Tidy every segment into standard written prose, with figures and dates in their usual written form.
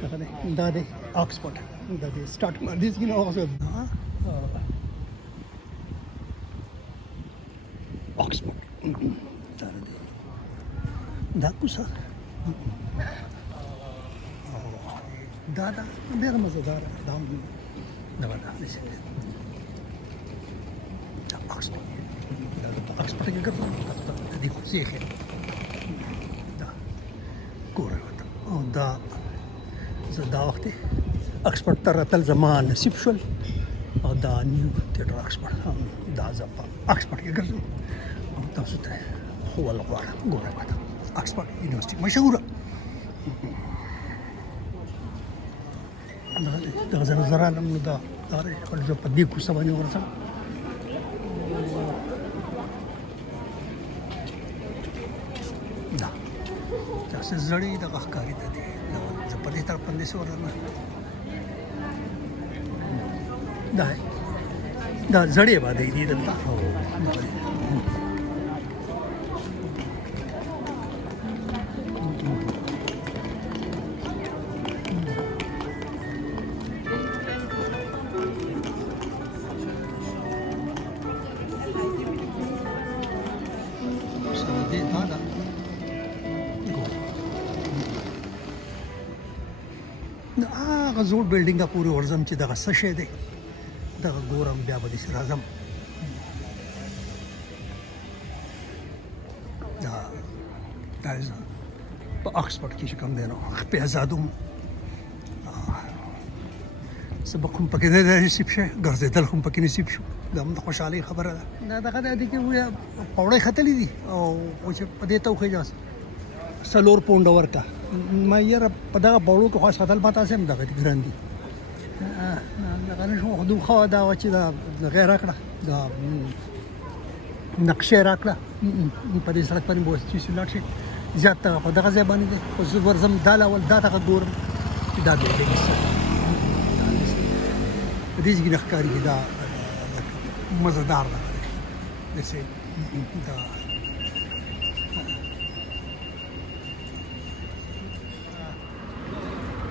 دا دی آکسفورډ دا دی سټارټ مردیس کې نه آکسفورډ دا کوڅه دا ډېره مزېداره دا هم دغه ده دا آکسفورډ دا په آکسفورډ کې ګرځم د دې کوڅې ښه دا ګوره او دا زه دا وخت آکسفورډ ته راتل زما نصیب شول او دا نیو تیټر آکسفورډ دا زه په آکسفورډ کې ګرځم او تاسو ته ښوول غواړم ګوره دا آکسفورډ یونیورسټي مشهوره دغه زه رالم نو دا زه په دې کوڅه باندې ورځم دا داسې زړې دغه ښکاري ده دی زه په دې طرف باندې ورځم دا زړې باندې دي دلته هغه زوړ بلډینګه پورې ورځم چې دغه څه شی دی دغه ګورم بیا به داسې راځم دا په آکسفورډ کې چې کوم دی نو خپې ازادوم سبق هم پکې نه نصیب شي ګرځېدل هم پکې نصیب شو دا هم د خوشحالۍ خبره ده دغه دی کې پوړۍ ختلي دي او چې په دې ته وخېږه 4 پونډه ورکه ما یاره په دغه پوړو کې خو ختل به تاسې هم دغه ګران دي دغه نه شو خو خوا دا چې دا دغه راکړه دا نقشې راکړه په دې سړک باندې بوس چې لاړ شي زیات په دغه ځای باندې دی خو زه ورځم دا لاول دا دغه ګورم چې دا دی په دې ځای کې ښکاري دا مزهدار ده داسې دا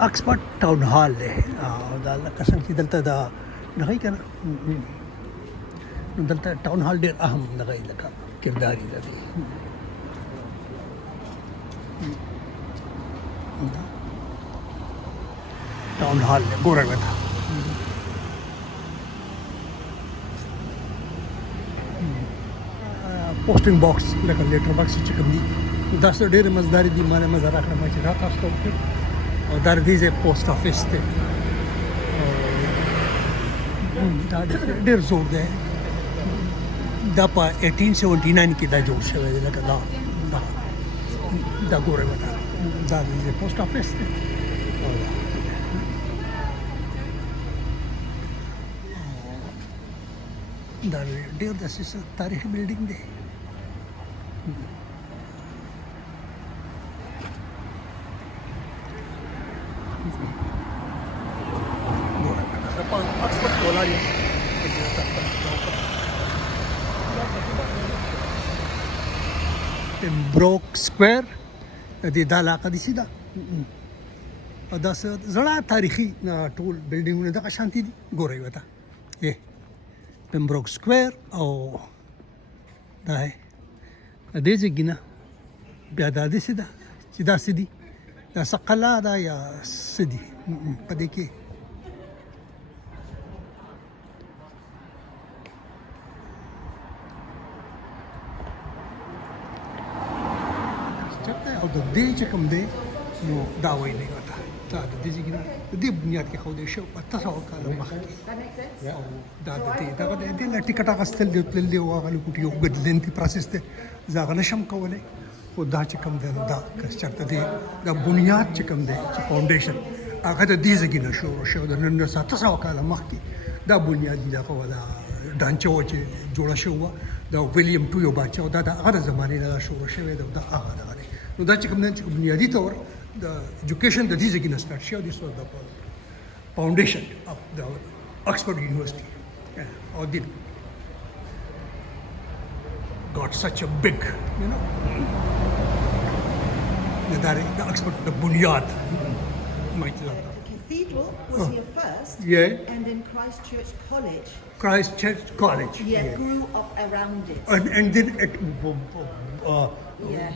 آکسفورډ ټاون هال دی او دا لکه څنګه چې دلته دا دغه یې که نه نو دلته ټاون هال ډېر اهم دغه یې لکه کردار یې لري ټاون هال دی ګوره ورته پوسټینګ باکس لکه لیټر باکس چې کوم دي دا څه ډېرې مزداري دي ما نه مزه راکړه ما چې دا تاسو ته وکړم او دا د دې ځای پوسټ افیس دی دا ډېر زوړ دی دا په 1879 کې دا جوړ شوی دی لکه دا ګورئ ورته دا د دې پوسټ افیس دی دا ډېر داسې تاریخي بلډینګ دی بروک سکویر د دې دا علاقه دي سیده او دا زړه تاریخي ټول بلډینګونه دغه شانتي دي ګورئ ورته پمبروک سکویر او دا د دې ځای نه بیا دا داسې ده چې داسې دي دا څه قلعه ده یا څه دي په دې کې او د دې چې کوم دی نو دا ویلې ورته دا د دې ځای نه د دې بنیاد کې ښودی شو په 800 کاله مخکې او دا د دې نه ټیکټ اخیستل دی تللی او هغه لکوټي یو اوږد لینتي پروسس دی زه هغه نشم کولی خو دا چې کوم دی نو دا که چېرته دی دا بنیاد چې کوم دی چې فاونډیشن هغه د دې ځای نه شروع شو د 900 کاله مخکې دا بنیادي دغه دا ډانچه وه چې جوړه شوې وه دا ویلیام ټو یو باچا و دا د هغه د زمانې نه دا شروع شوی دی دا هغه دغه دی نو دا چې کوم دی چې بنیادي طور د ایجوکیشن د دې ځای نه سټارټ شوی دیس واز د فاونډیشن اف د آکسفورډ یونیورسټي او did got such a big د آکسفورډ د بنیاد مایته ده The cathedral was here first, Yeah. and then Christchurch College Christchurch College. grew up around it. And then it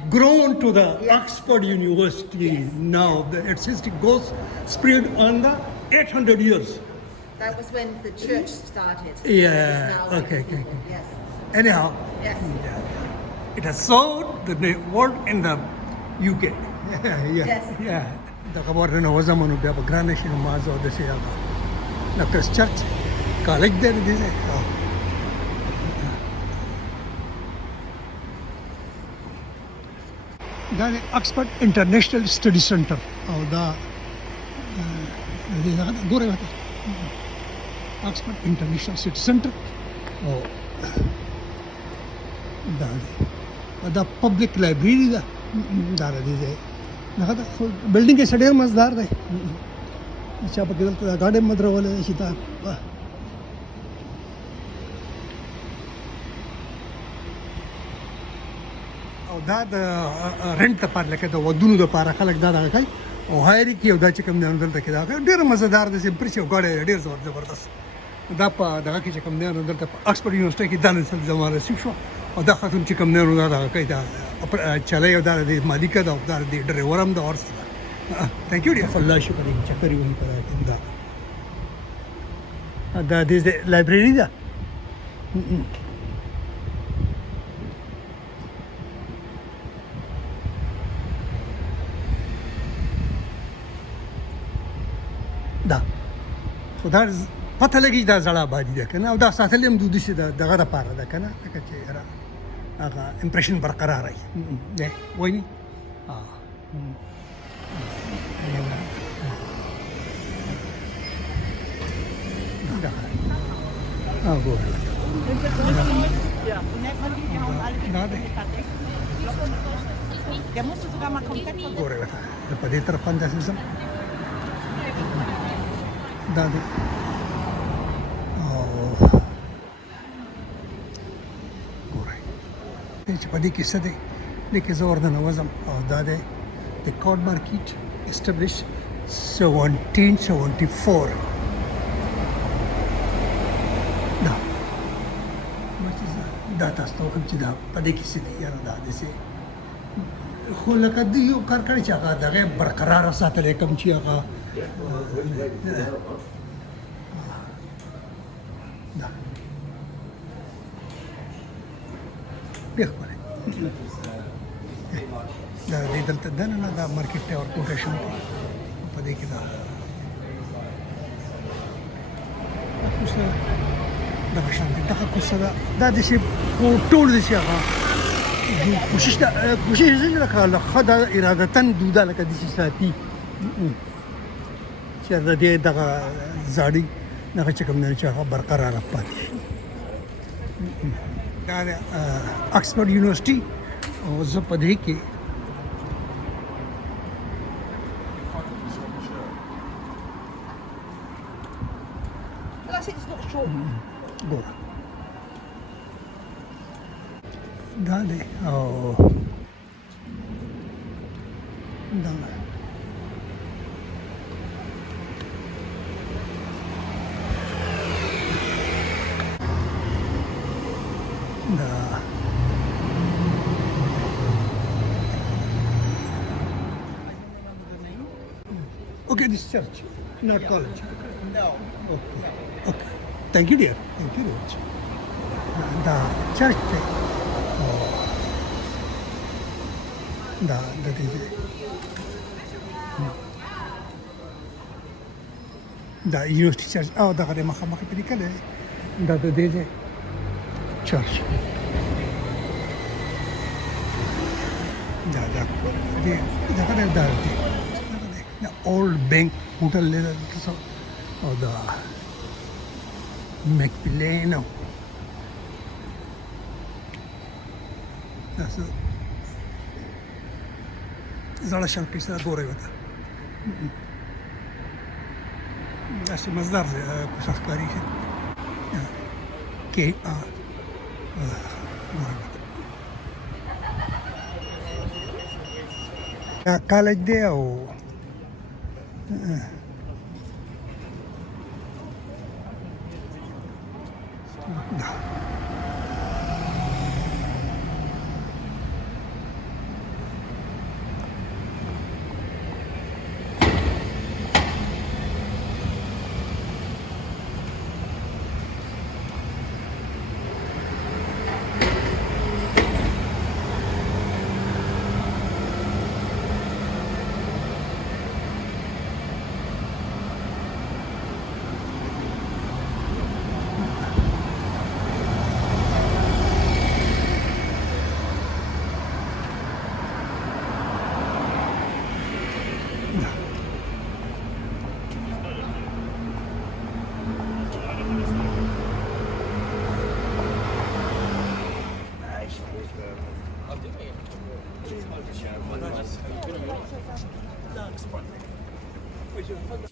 grown to the Oxford University. Now it goes spread on the 800 years. That was when the church started. Yeah, It is now a okay. cathedral. Yes. Anyhow, Yes. it has sold the world in the UK. Yes. Yeah. The governor was a man who had a grand mass of the Sierra. The Christchurch College there is it. The Oxford International Study Center. Oxford International Study Center. The public library ده دا دی دی هغه بلډینګ یې ډېر مزدار دی چې په کې دلته غاډه مدرولې شي دا او دا د رنټ لپاره لکه د ودونو لپاره خلک دا کوي او هایري کې او دا چې کوم نه دلته کې دا ډېر مزدار دی چې پرچې غاډه ډېر زبردست دا په دغه کې چې کوم نه دلته په آکسفورډ یونیورسټئ کې د نسل زمانه شو او دا خاتون چې کوم نه دا کوي دا چلای او دا د مالک دا د ډرایور هم دا ورس ثانک یو ډیر الله شکر دې چکرې ونی کړه دا د لایبرری دا دا خدا پته لګي دا زړه آبادي ده کنه او دا ساتل هم دود شي دغه لپاره ده کنه لکه چې هغه امپریشن برقرار وي نه وایي په دې طرف باندې سم دا دی چې په دې کې څه دی دې کې زه ورننه وځم او دا دی د کارډ مارکیټ اسټابلیش 1774 دا تاسو ته وکړم چې دا په دې کې څه دی یاره دا داسې خو لکه د یو کار کړی چې هغه دغه برقراره ساتلی کوم چې هغه ډېر ښکلی دا دې دلته دننه دا مارکیټ ته ورکوټیشن دی په دې کې دا کوڅه دغه شان دی دغه کوڅه ده دا داسې ټول داسې هغه کوشش یې وکړله ښه دا ارادتن دوده لکه داسې ساتي چې د دې دغه زاړي دغه چې کوم نه چې هغه برقراره پاتې شي دا د آکسفورډ یونیورسټي او زه په دې کې ګوره دا دی او دا Okay, this church, not college. No. Okay. Thank you, dear. Thank you very much. The church, that is it. The university church. Oh, the Mahamaka Pedicale. That is it. Church. The old bank hotel or the Macmillan. That's a Zalashan Pisa Gorevata. That's a Mazdar Kusakari. K.R. کالج دی او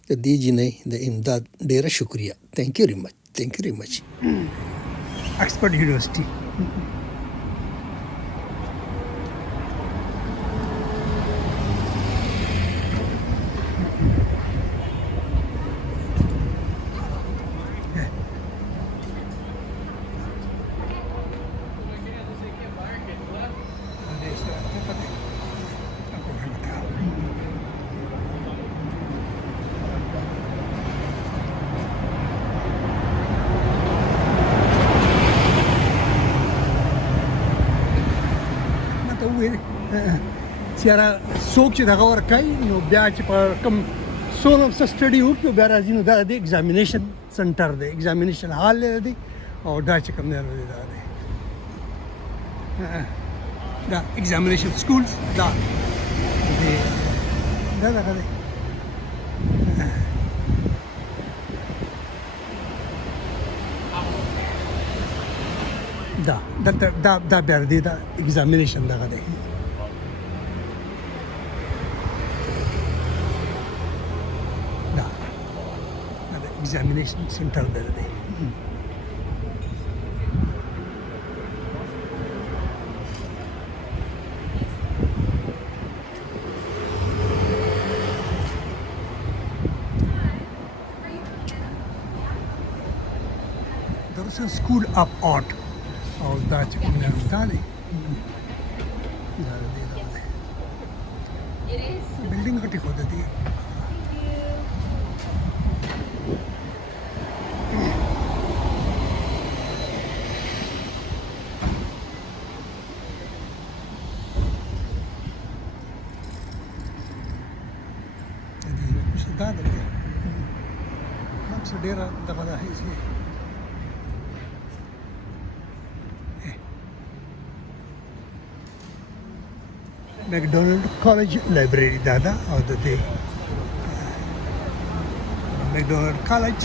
د دې جنۍ د امداد ډیره شکریه. تھینک یو ویری مچ. آکسفورډ یونیورسټي. چیرې څوک چې دغه ورکوي نو بیا چې په کوم سول اف سټډي وکړو بیا راځي نو دا د ایگزامینیشن سنټر دی، ایگزامینیشن هال دی او دا چې کوم نه دی دا ایگزامینیشن سکولز دا دغه دی. دا بیا دی دا ایگزامینیشن دغه دی. Examination center there. There is a school of art. All that building got it. ډیره دغه ده هیڅ مکډونالډ کالج لایبرری دا ده او د دې مکډونالډ کالج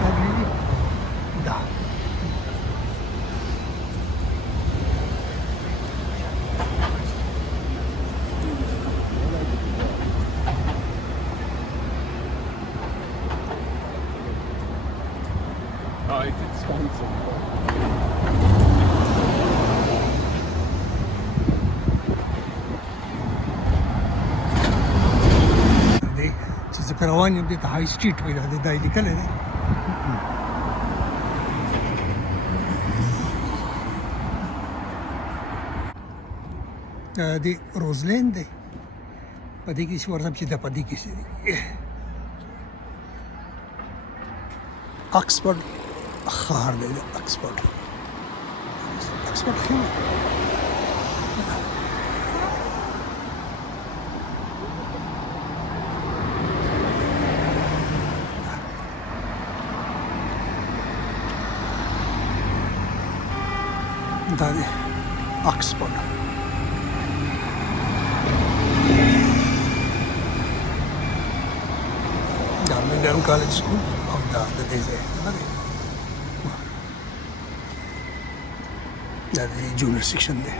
لایبرری دا روان یم دې ته های سټریټ وایي دا یې لیکلی دی. د روزلینډ دی په دې کې چې ورځم چې دا په دې کې آکسفورډ ښار دی. آکسفورډ ښه دا دی آکسفورډ. دا بیان کالج سکول او دا د دې ځای دا د جونیور سیکشن دی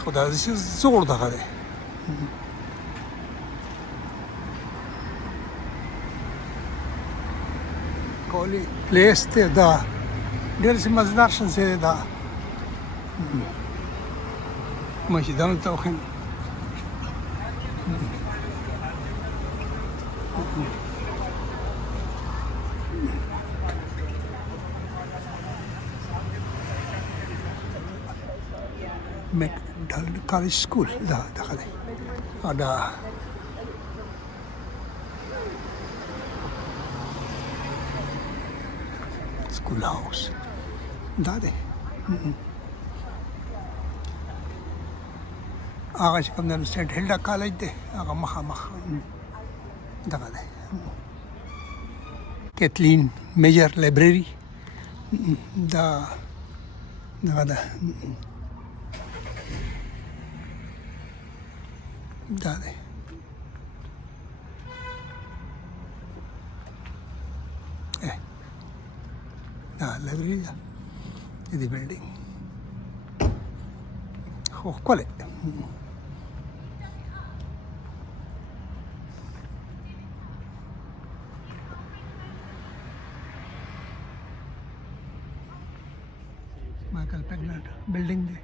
خو دا زوړ دغه دی. کولی پلیس دی دا ډېر چې مزدار شنسې دی دا مسجدانو ته وښیم مکډل کالج سکول دا دغه دی او دا سکول هاوس دا دی هغه چې کوم د سینټ هیلډا کالج دی هغه مخامخ دغه دی کیتلین میجر لایبرري دا دغه ده دا دی دا لایبرري ده د دې بلډینګ خو ښکلی Michael Pregnant building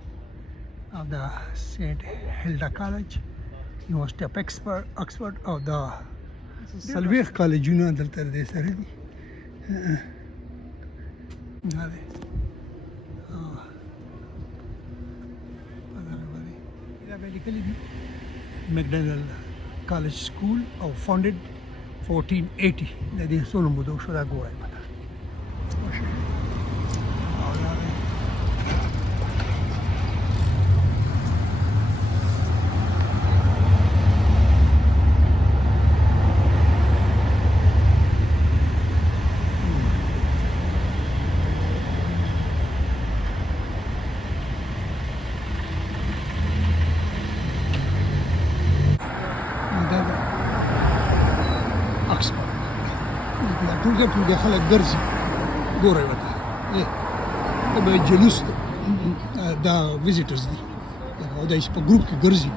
of the St. Hilda College, University of Oxford of the Salvich College دلته دې سره دي دا دی McDonald College School او founded 1480 د دې څو مودو شو دا ګورای ماته ټول خلک ګرځي ګورئ ورته دا به جلوس دا ویزیټرز دي او دا په ګروپ کې ګرځي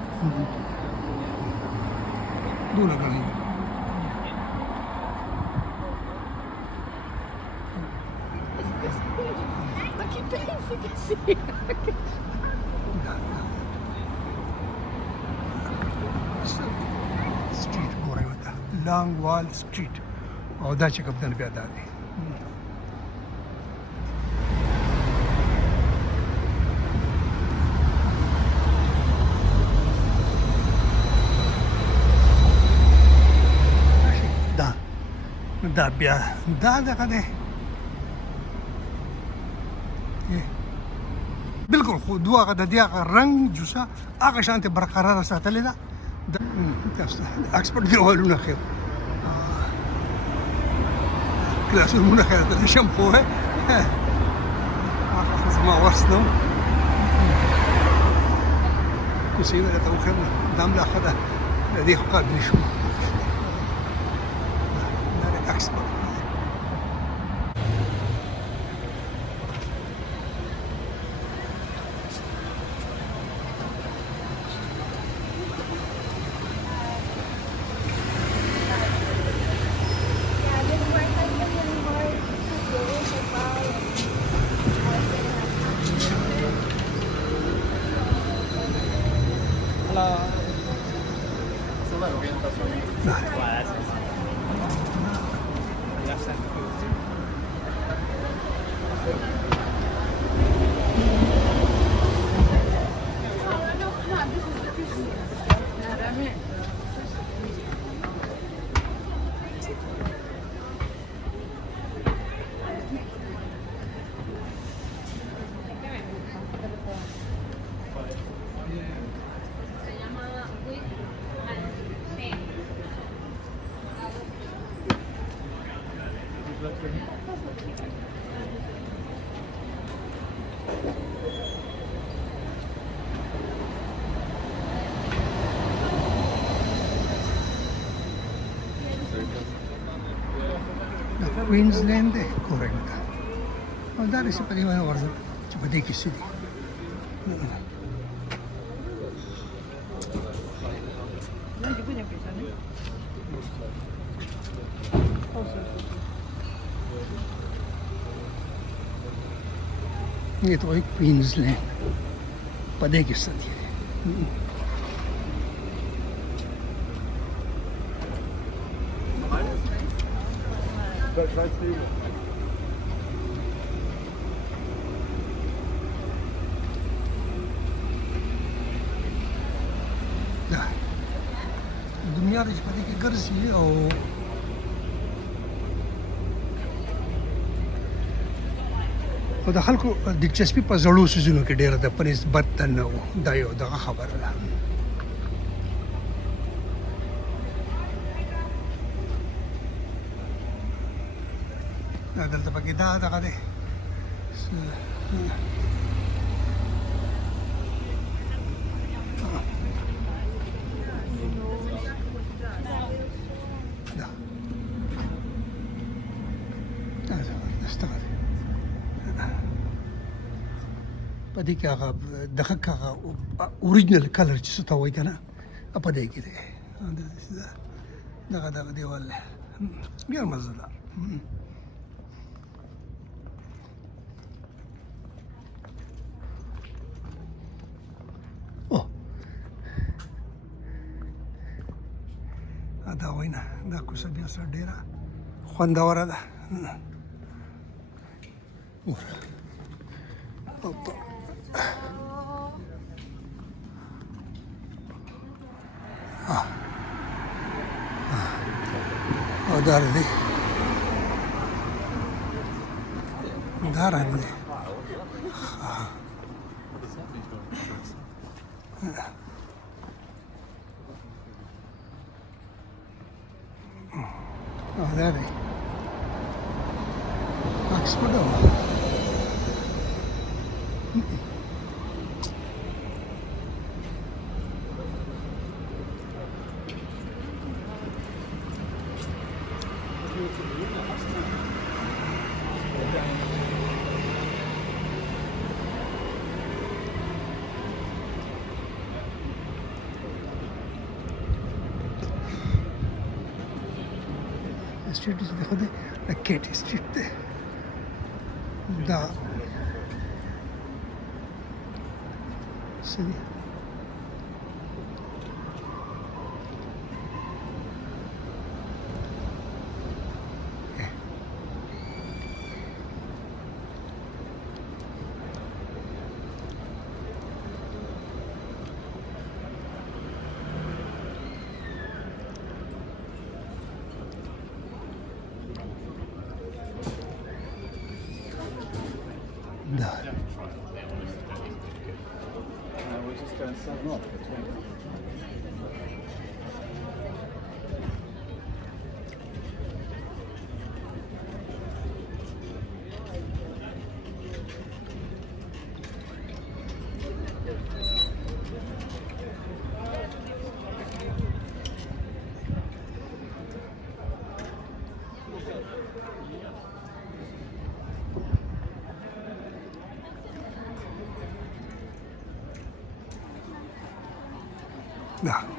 دونه ګڼي سټریټ ګورئ ورته لانګ وال سټریټ او دا چې کوم بیا دا دی دا بیا دا دغه دی بالکل خو دوه هغه د دې هغه رنګ جوسه هغه شانتې برقراره ساتلې ده تاسو ته اکسفورډ دیوالونه ښیو کلاسرومونه ښه درته شم پوهه زما ورس نه کوڅې به درته وښیم دا هم لا ښه ده د دې خو قادر شو دا د اکسفورډ Queensland دی کورنګ او دا رسې په دې باندې ورځم چې په دې کې څه دي ये तो एक Queensland पदे के साथ है دا دنیا د شپې کې ګرځي او خو د خلکو دلچسپي په زړو سیزونو کې ډېره ده په نسبت د نوو دا یو دغه خبره ده دلته پکې دا دغه دی په دې کې هغه دغه هغه اوریجنل کلر چې څه ته وایي که نه په دې کې دی دغه دیوال دی ډېر مزهدار دا وینا دا کوڅه بیا سره ډېره خوندوره ده او دا دی دا رنګ دی دا دی آکسفورډ street देखो दे cat street दे दा सही da da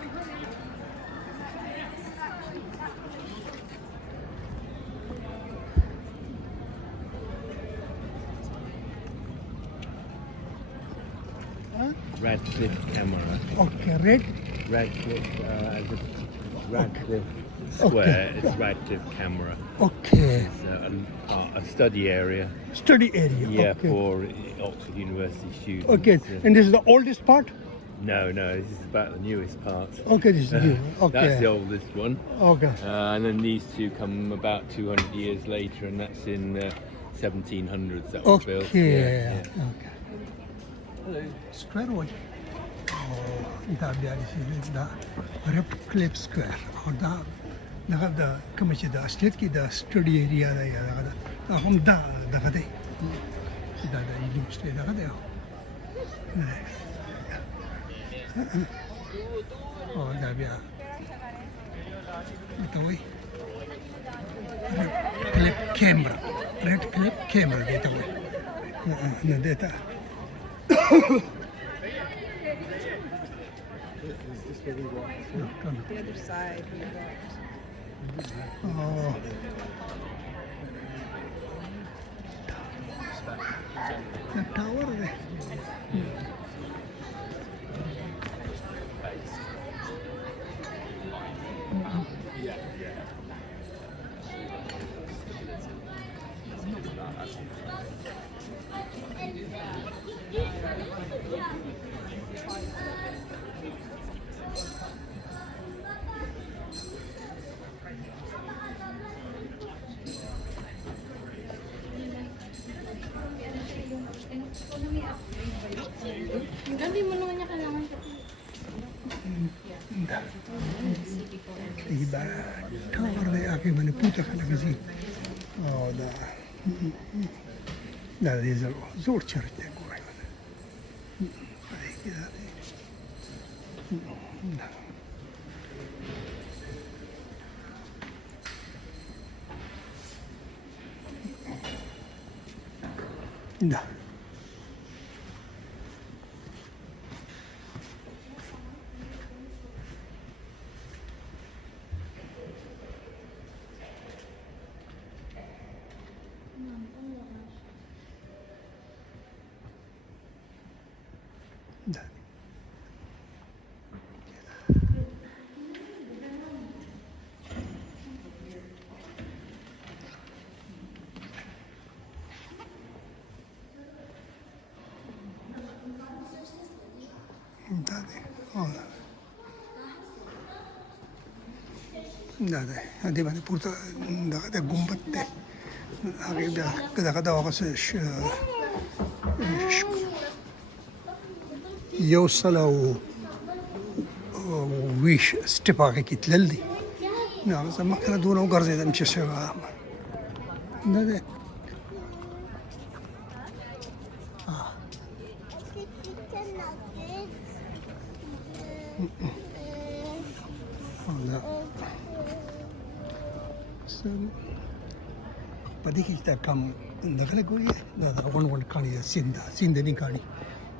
Radcliffe camera. okay red Radcliffe, Radcliffe Square. Okay. It's Radcliffe camera. okay It's a study area. study area Yeah, okay for Oxford University students. okay and this is the oldest part No, this is about the newest part. okay this is new okay That's the oldest one. okay And then these two come about 200 years later, and that's in 1700s that was built. okay Yeah. okay square one دا بیا دا رپ کلیپ سکوير او دا دغه د کوم چې د اسټیټ کې د سټډي ایریا دا یا دغه هم دا دغه دی دا د یونیورسټئ دغه دی او دا بیا ته وایي کلیپ کیمرا ریډ کلیپ کیمرا دی ته وایي نه دی ته The other side we got. oh the tower there Hindi mo naman niya kailangan kasi. Iba ठावर दे आके मैंने पूछा खाना किसी और दा ये जोर चढ़ते कोई वाला दा هذه باندې پورته دغه د ګمبد دی هغې بیا دغه دغسې یو سل او ویش سټپ هغې کې تلل دي نو هغه زه مخکې نه دونه وګرځېدم چې څه نه دی په دې کې چې کم دغه لګولي دا غونډ کاڼي سیند نه کاڼي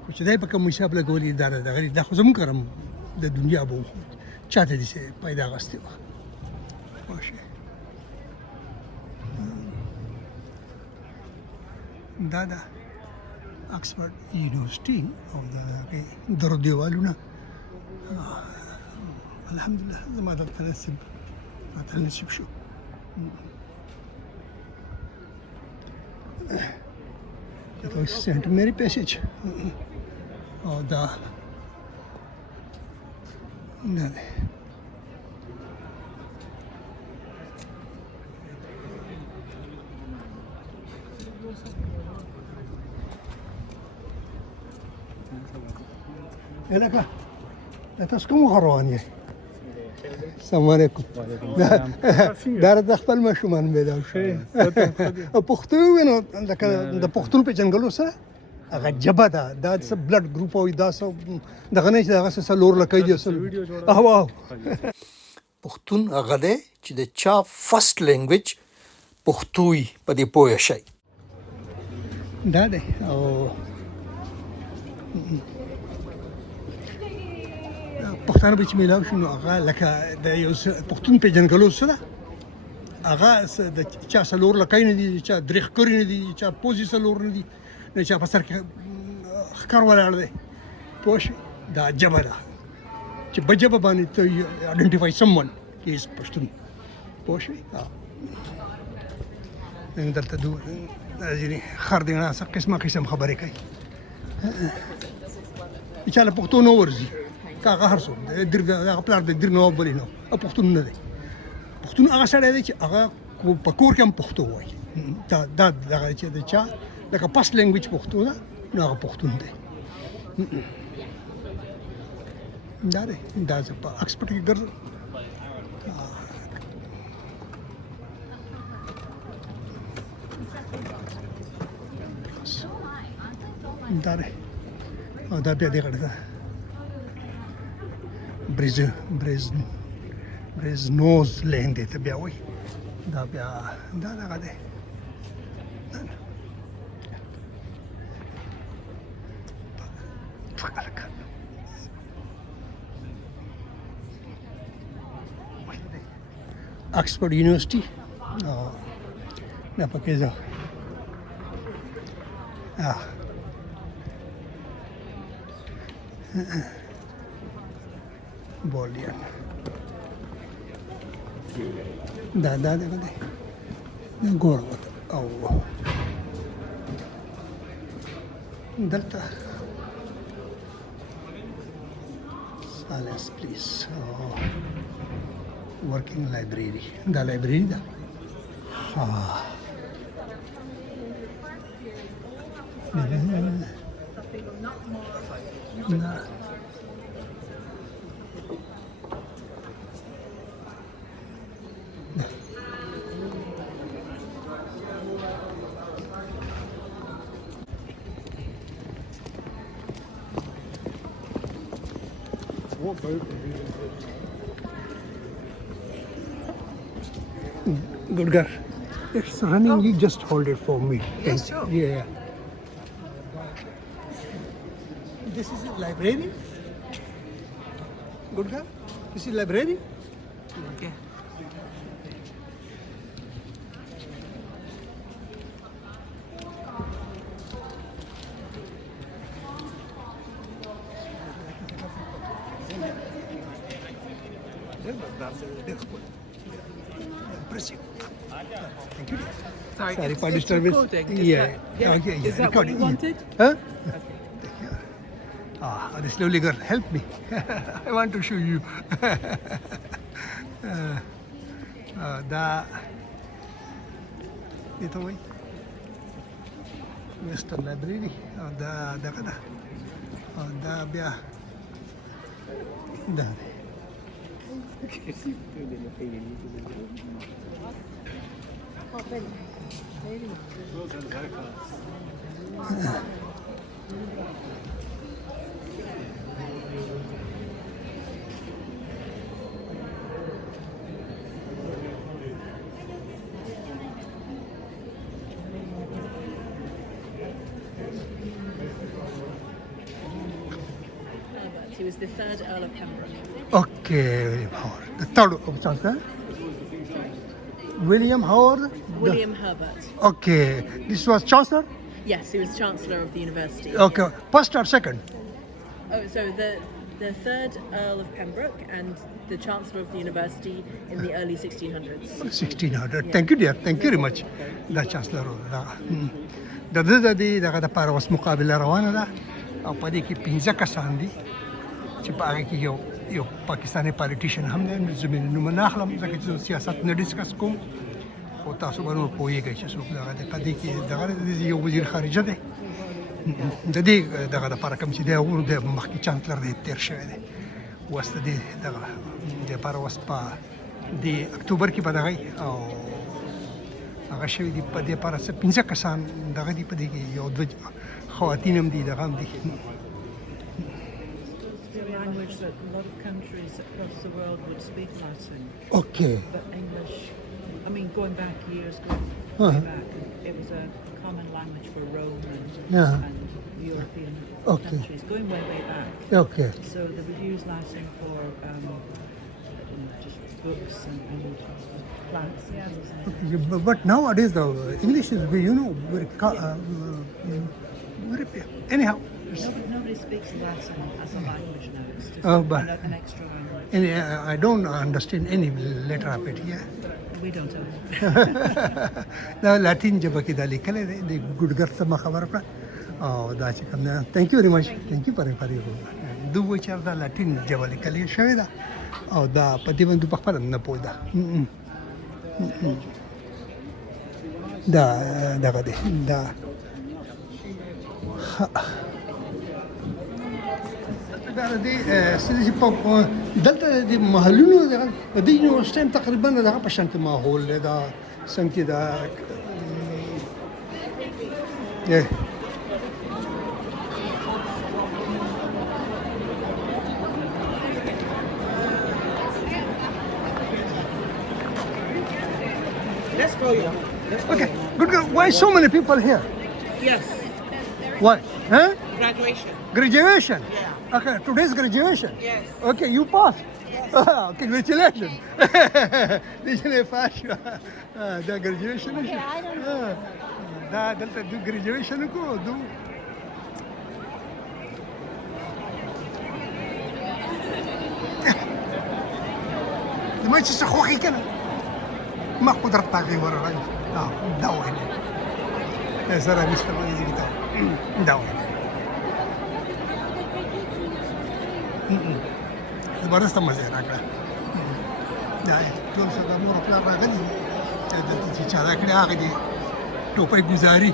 خو چې دی په کوم حساب لګولي دا دغه دا خو زموږ کرم د دنیا به چاته دې پیدا اخیستې وه باشه دا د آکسفورډ یونیورسټئ او د هغې درو دیوالونه الحمدلله زما دلته نصیب شو That was St. Mary Passage. Oh, da. Elaka. That was como harwania. السلام علیکم دا د خپل ماشومان پیدا شو پښتو نو لکه د پښتون په جنګلو سره هغه جبه ده دا څه بلډ ګروپ او دا څه دغه نه چې دغه څه لور لکه دی او پښتون هغه دی چې د چا فرست لینګویج پښتو وي په دې پوه شئ دا دی او پښتانه به چې میلاو شي نو هغه لکه د یو پښتون پیژنګلو سره هغه د چا څلور لکۍ نه دي چا درې ښکرې نه دي چا پوزې څلور نه دي نه چا په سر کې ښکر ولاړ دی پوه شوې دا ژبه ده چې په ژبه باندې ته آیډنټیفای سم ون کې از پښتون پوه شوې دلته ځینې خر دی نه قسمه قسم خبرې کوي چا له پښتو نه ورځي هغه هر څوک هغه پلار د در نواب ولې نو پښتون نه دی پښتون هغه سړی دی چې هغه په کور کې هم پښتو وایي دا دغه چې د چا لکه پس لینګویج پښتو ده نو هغه پښتون دی دا دی دا زه په آکسفورډ کې ګرځم دا دی او دا بیا دغه ده برزنوز لینګ دی ته بیا وایي دا بیا دا دغه دی آکسفورډ یونیورسټي دا پکې زه بولیان دا دغه دی ګوره او دلته silence please working library دا library ده What boat are you in? Good girl. It's running. You just hold it for me. Yes, sure. Yeah. This is a library. Good girl. This is library. Okay. Impressive. Thank you. Sorry, Sorry it's for disturbance. recording. Is Yeah. that- Okay, yeah. Is that what Recording, you yeah. wanted? Huh? Take care. This lovely girl, help me. I want to show you. Dito way. Western Library. Da kada. Da biya. Da. He was the third Earl of Pembroke. Okay, William Howard. The third of Chancellor. William Howard. William Herbert. Okay, this was Chancellor. Yes, he was Chancellor of the University. Okay, first or second? Oh, so the third Earl of Pembroke and the Chancellor of the University in the early 1600s. 1600. Thank you, dear. Thank you very much. The Chancellor. د پاره اوس مقابله روانه ده او په دې کې 15 کسان دي چې په هغه کې یو پاکستاني پالیټیشن هم دی زمين نوم نه اخلم ځکه چې سیاست نه ډیسکس کوم او تاسو باندې پوهیږئ چې څوک دغه د په دې کې دغه یو وزیر خارجه دی د دې دغه لپاره کوم چې دی او د مخکې چانسلر دی تیر شوی دی واسطه دی دغه د لپاره اوس په د اکتوبر کې په دغه او هغه شوی دی په دې لپاره 15 کسان دغه دی په دې کې یو دوه خواتین هم دي دغه هم دي Language that a lot of countries across the world would speak Latin, Okay. but English, I mean, going back years, going Uh-huh. way back, it was a common language for Rome Yeah. and European Okay. countries, going way, way back. Okay. So they would use Latin for just books and plants and things like that. But nowadays the English is very anyhow. Nobody speaks Latin as a language now. It's just But an extra language. and, I don't understand any letter of it here. We don't know. دا لاتین ژبه کې دا لیکل دی د ګډګر څخه خبر کړه او دا چې کوم نه ثانک یو ویری مچ ثانک یو پر یو دوی چې دا لاتین ژبه لیکل شوی دا او دا په دې باندې په خپل نه پوه دا دغه دی دا دا د سړي په دلته د محلونو د یونیورسټئ تقریبا دغه په شانتي ماحول دا څنګه دا Let's go, yeah. Let's go. Okay, good. Why so many people here? Yes. Why? Huh? Graduation. Graduation? Yeah. Okay, today's graduation? Yes. Okay, you passed? Congratulations. This is a fashion. The graduation. The graduation. ما چې څه خوښي کنه ما قدرت پاکي ورغلی دا وایي سره مشته باندې دا وایي زبردسته مزه یې راکړه. دا ټول څه د مور پلار راغلي چې دلته چې چا دا کړي هغه دي ټوپۍ ګزاري.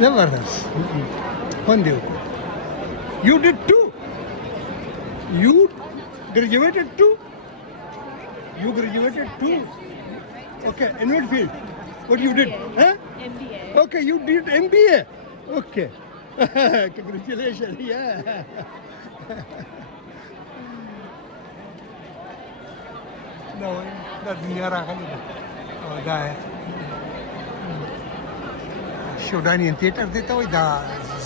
Zebardast. خوند یې وکړ. You did too. You graduated too. You graduated too. Okay. In what field? What you did? Huh? MBA. Okay. You did MBA. Okay. Congratulations. Yeah. No, that dunia راغلی ده. او دا شودانین تیټر دی ته وایي دا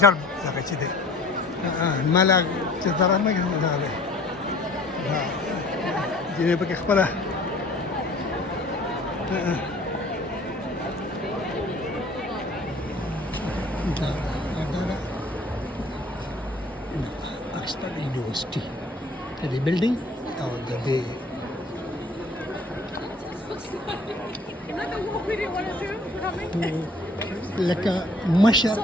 زړ دغه چې دی مالا چې درامه کې دا دی ځینې پکې خپله دا آکسفورډ یونیورسټي د دې بلډینګ او د دې لکه مشر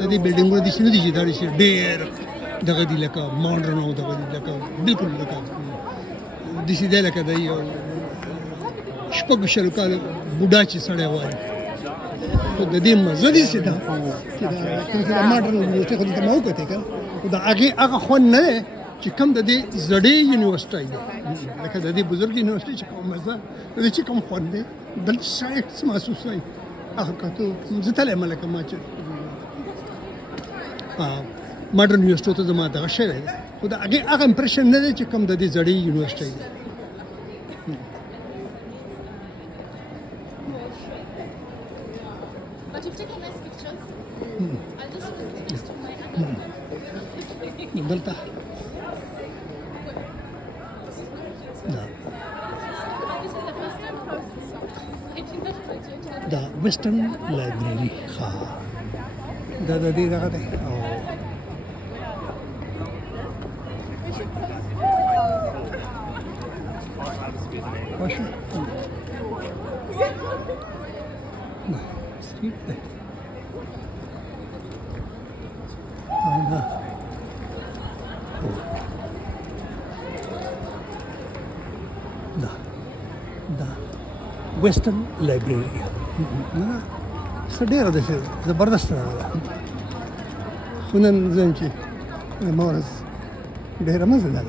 د دې بلډینګونو دي چې نه دي چې دا ډېر دغه دي لکه ماډرن او دغه دي لکه بالکل لکه داسې دی لکه د یو شپږو شلو کالو بوډا چې سړی وایي خو د دې مزه داسې ده چې دا ماډرن یونیورسټي خو دلته ما وکتې که خو د هغه خوند نه دی چې کوم د دې زړې یونیورسټۍ دی لکه د دې بزرګ یونیورسټۍ چې کوم مزه د دې چې کوم خوند دی دلته شاید څه محسوسوي هغه کتو زه تللی یم لکه ما چې ماډرن یونیورسټیو ته زما دغه شوی دی خو د هغه امپرشن نه دی چې کوم د دې زړې یونیورسټۍ دی. But you've taken nice pictures. I'll just put this to my دلته دا ویسټرن لایبرری ښه دا د دې دغه دی او خوښه سټریټ دی او دا دا ویسټرن لایبرری څه ډېره ده چې زبردسته ده خو نن زه یم چې زما ورځ ډېره مزه ده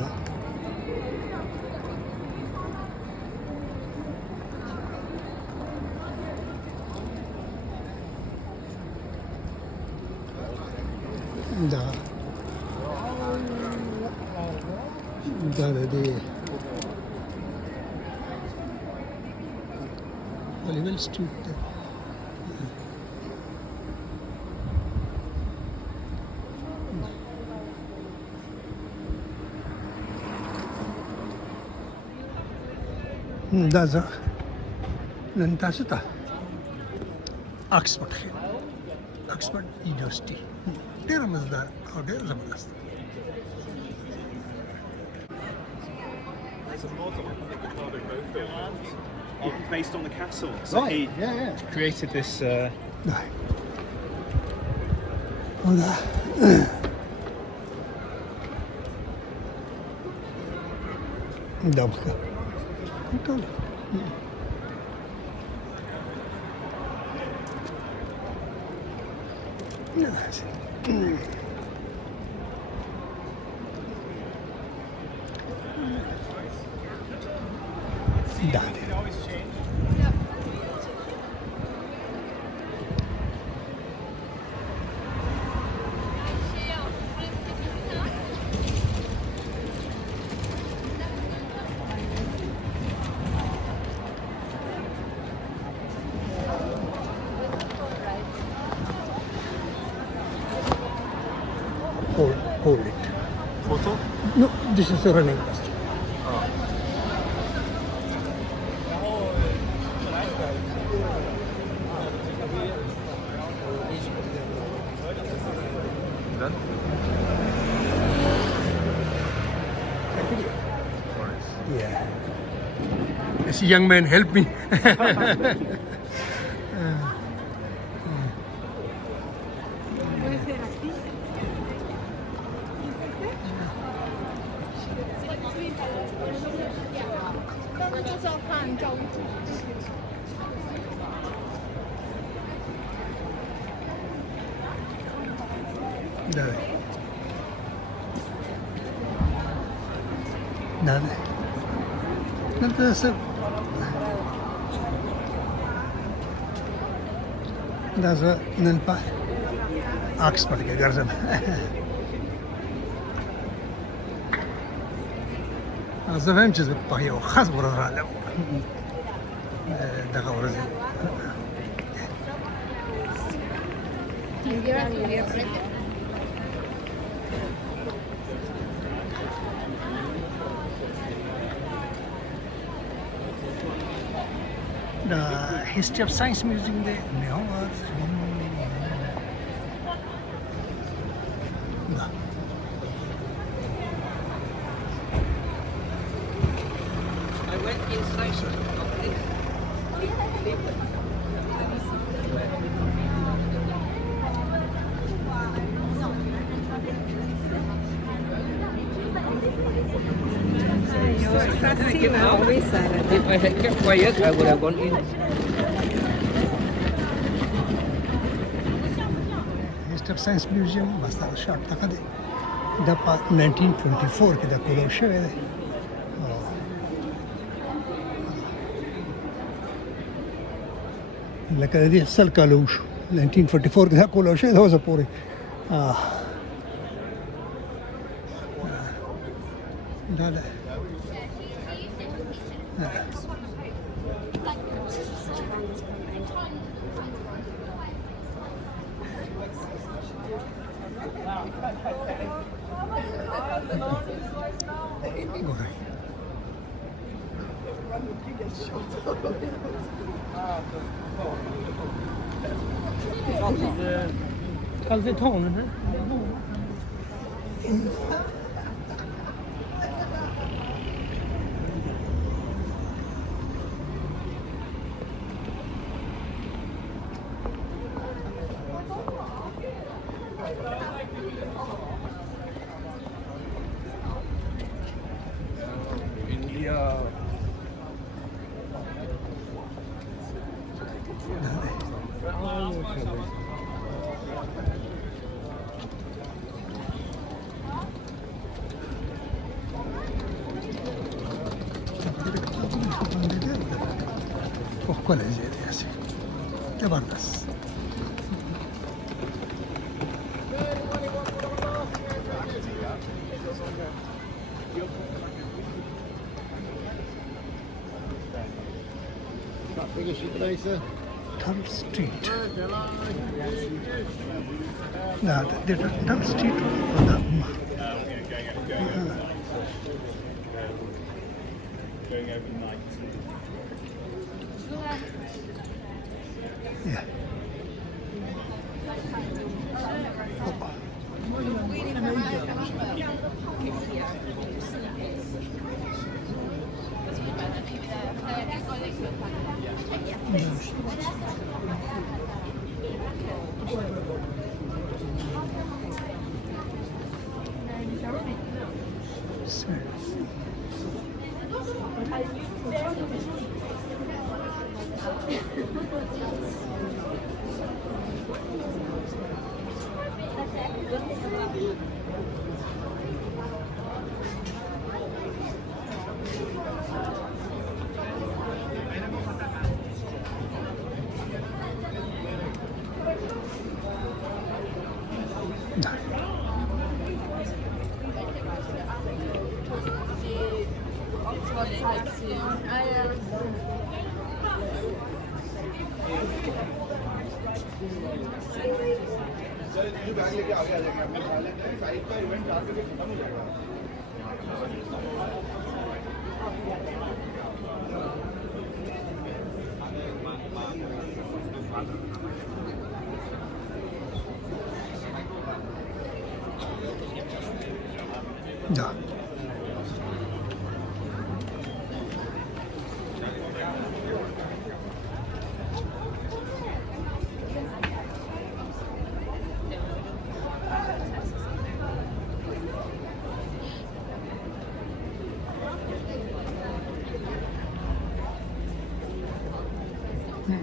دا د دې ولیول سټریټ دی دا زه نن تاسو ته آکسفورډ ښیم آکسفورډ یونیورسټي ډېره مزدار او ډېره زبردست It's a model of the Ricardo film based on the castle. So right. he Yeah. created this. Oh, that. Добре. Готово. Да. Hold it. Photo? No, this is a running list. Done? young man, help me. Dale. Dale. No te hace. دا زه نن په آکسفورډ کې ګرځم. زه وایم چې زه په یو خاص ورځ رالم دغه ورځ the history of science museum there. No, I went inside of this. If I had kept quiet, I would have gone in. history of science museum بس دا شارټ دغه دی دا په 1924 کې دا کولو شوی دی لکه د دې سل کاله وشو 1944 کې دا کولو شوی دا اوسه پورې دا ده Kalde tonen. ¿Cuál es el día así? ¿Qué bandas? Third Street. No, the Third Street for the Going overnight. yeah. No. Which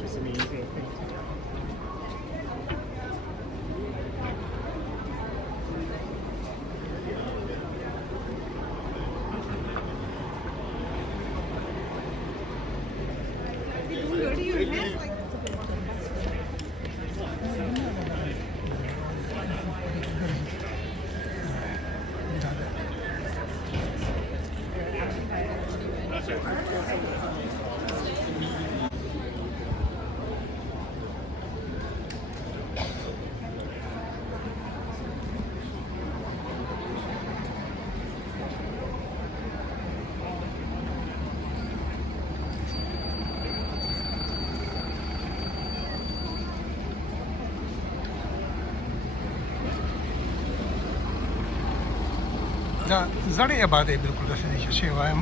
is an easier thing to do. دا زړې آبادۍ بالکل داسې دي چې وایم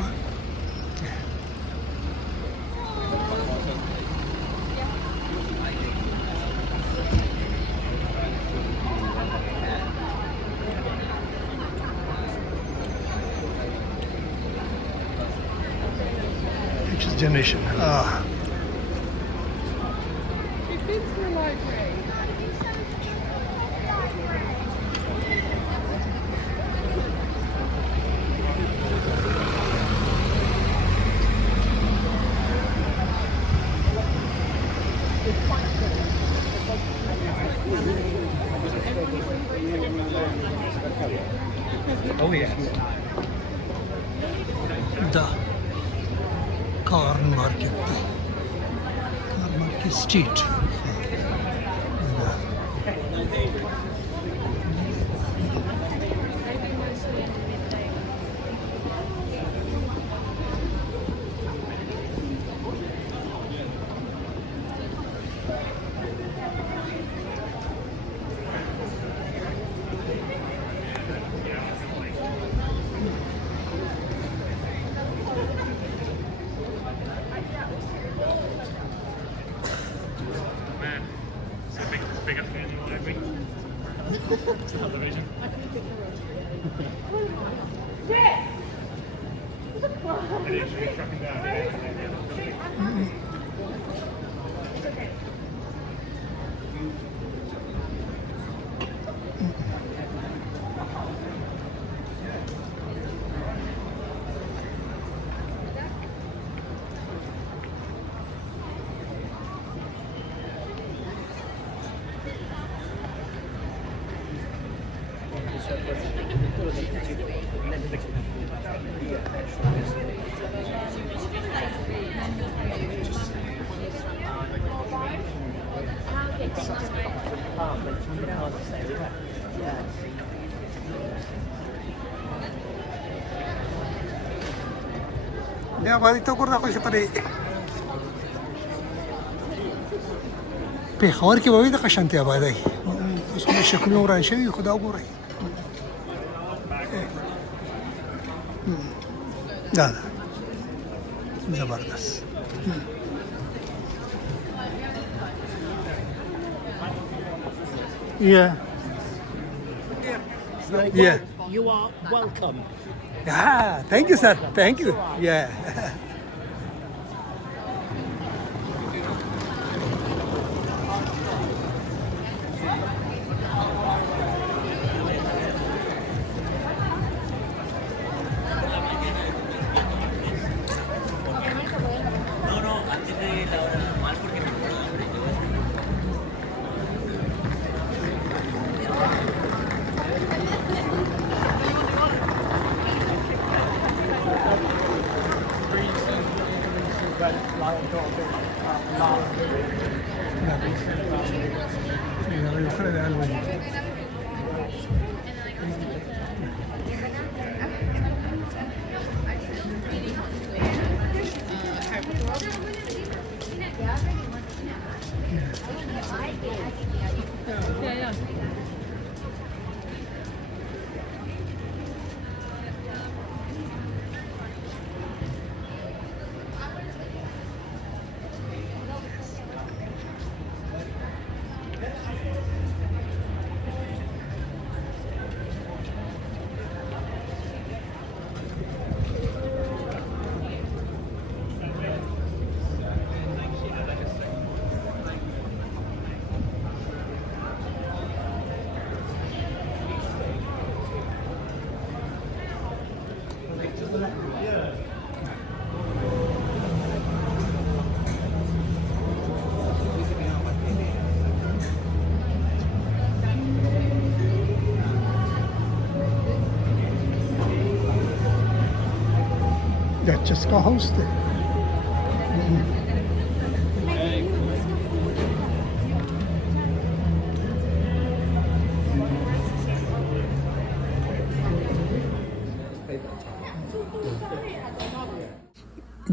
which is generation oh yeah the car market street بیا باندې ته ګور راخو چې پرې پېښور کې به وي دغه شانتې آبادۍ اوس خو شکلونه وران شوي خو دا وګورئ دا ده زبردست Yeah. Yeah. You are welcome. Ah, thank you, sir. Thank you. Yeah. دا چسکا هاوس دی.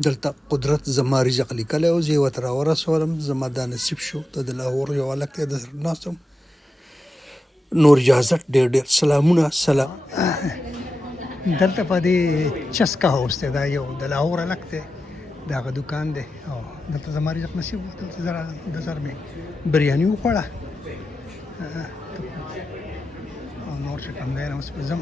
دلته قدرت زما رزق لیکلی او زه یې ورته راورسولم. زما دا نصیب شو ته د لاهور یو هلک دی درسره ناست وم. نور اجازت ډېر ډېر سلامونه. سلام. دلته په دې چسکا هاوس دی، دا یو د لاهور هلک دی، د هغه دوکان دی او دلته زما رزق نصیب و. دلته زه مې بریاني وخوړه او نور چې کوم دی نه اوس به ځم.